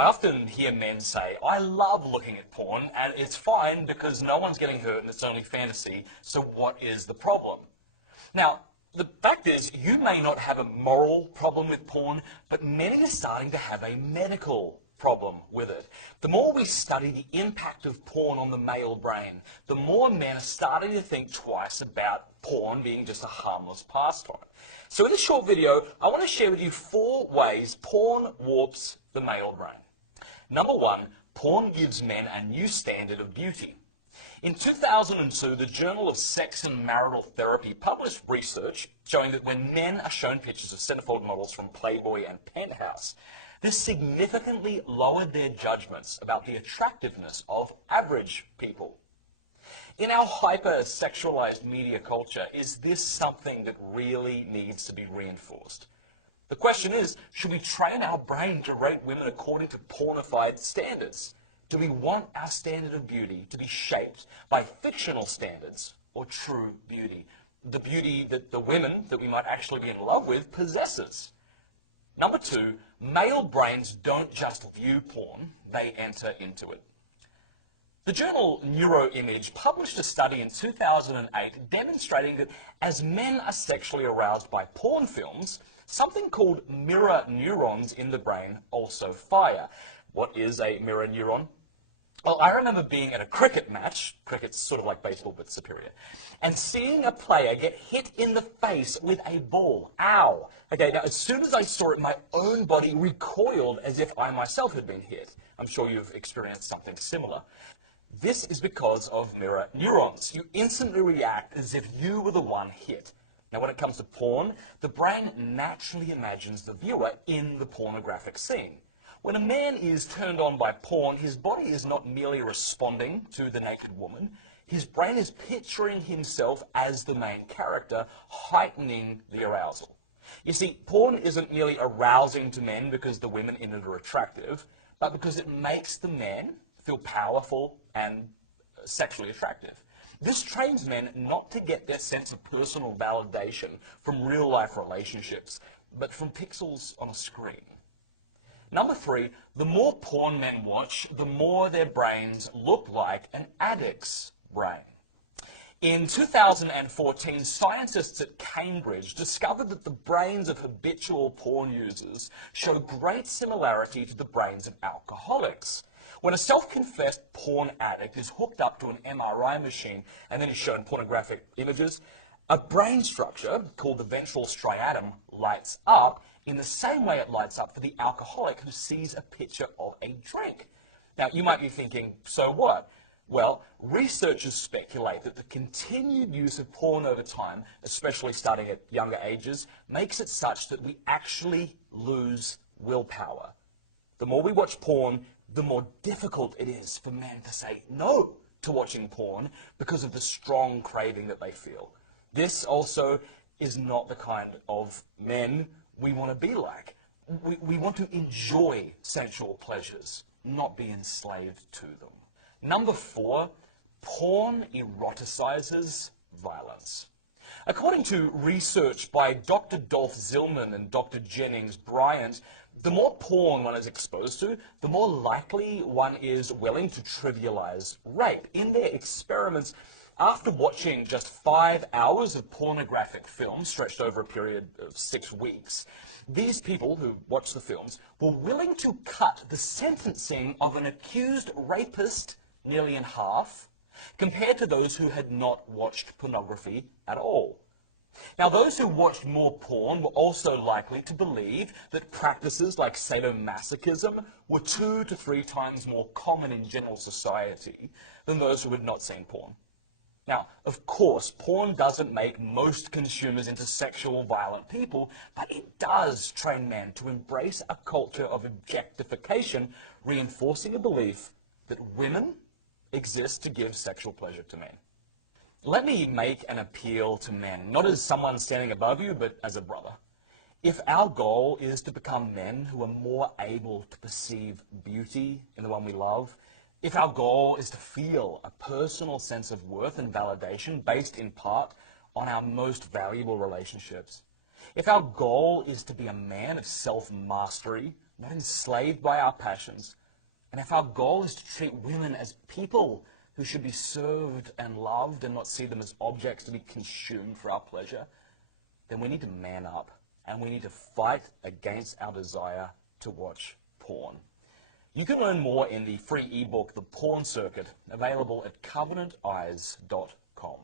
I often hear men say, I love looking at porn and it's fine because no one's getting hurt and it's only fantasy, so what is the problem? Now, the fact is, you may not have a moral problem with porn, but many are starting to have a medical problem with it. The more we study the impact of porn on the male brain, the more men are starting to think twice about porn being just a harmless pastime. So in this short video, I want to share with you 4 ways porn warps the male brain. Number 1, porn gives men a new standard of beauty. In 2002, the Journal of Sex and Marital Therapy published research showing that when men are shown pictures of centerfold models from Playboy and Penthouse, this significantly lowered their judgments about the attractiveness of average people. In our hyper-sexualized media culture, is this something that really needs to be reinforced? The question is, should we train our brain to rate women according to pornified standards? Do we want our standard of beauty to be shaped by fictional standards or true beauty? The beauty that the women that we might actually be in love with possesses. Number 2, male brains don't just view porn, they enter into it. The journal Neuroimage published a study in 2008 demonstrating that as men are sexually aroused by porn films, something called mirror neurons in the brain also fire. What is a mirror neuron? Well, I remember being at a cricket match, cricket's sort of like baseball but superior, and seeing a player get hit in the face with a ball. Ow! Okay, now as soon as I saw it, my own body recoiled as if I myself had been hit. I'm sure you've experienced something similar. This is because of mirror neurons. You instantly react as if you were the one hit. Now, when it comes to porn, the brain naturally imagines the viewer in the pornographic scene. When a man is turned on by porn, his body is not merely responding to the naked woman. His brain is picturing himself as the main character, heightening the arousal. You see, porn isn't merely arousing to men because the women in it are attractive, but because it makes the man feel powerful and sexually attractive. This trains men not to get their sense of personal validation from real-life relationships, but from pixels on a screen. Number 3, the more porn men watch, the more their brains look like an addict's brain. In 2014, scientists at Cambridge discovered that the brains of habitual porn users show great similarity to the brains of alcoholics. When a self-confessed porn addict is hooked up to an MRI machine and then is shown pornographic images, a brain structure called the ventral striatum lights up in the same way it lights up for the alcoholic who sees a picture of a drink. Now, you might be thinking, so what? Well, researchers speculate that the continued use of porn over time, especially starting at younger ages, makes it such that we actually lose willpower. The more we watch porn, the more difficult it is for men to say no to watching porn because of the strong craving that they feel. This also is not the kind of men we want to be like. We want to enjoy sensual pleasures, not be enslaved to them. Number 4, porn eroticizes violence. According to research by Dr. Dolph Zillman and Dr. Jennings Bryant, the more porn one is exposed to, the more likely one is willing to trivialize rape. In their experiments, after watching just 5 hours of pornographic film stretched over a period of 6 weeks, these people who watched the films were willing to cut the sentencing of an accused rapist nearly in half, compared to those who had not watched pornography at all. Now, those who watched more porn were also likely to believe that practices like sadomasochism were 2 to 3 times more common in general society than those who had not seen porn. Now, of course, porn doesn't make most consumers into sexual violent people, but it does train men to embrace a culture of objectification, reinforcing a belief that women exist to give sexual pleasure to men. Let me make an appeal to men, not as someone standing above you, but as a brother. If our goal is to become men who are more able to perceive beauty in the one we love, if our goal is to feel a personal sense of worth and validation based in part on our most valuable relationships, if our goal is to be a man of self-mastery not enslaved by our passions, and if our goal is to treat women as people who should be served and loved and not see them as objects to be consumed for our pleasure, then we need to man up and we need to fight against our desire to watch porn. You can learn more in the free ebook, The Porn Circuit, available at covenanteyes.com.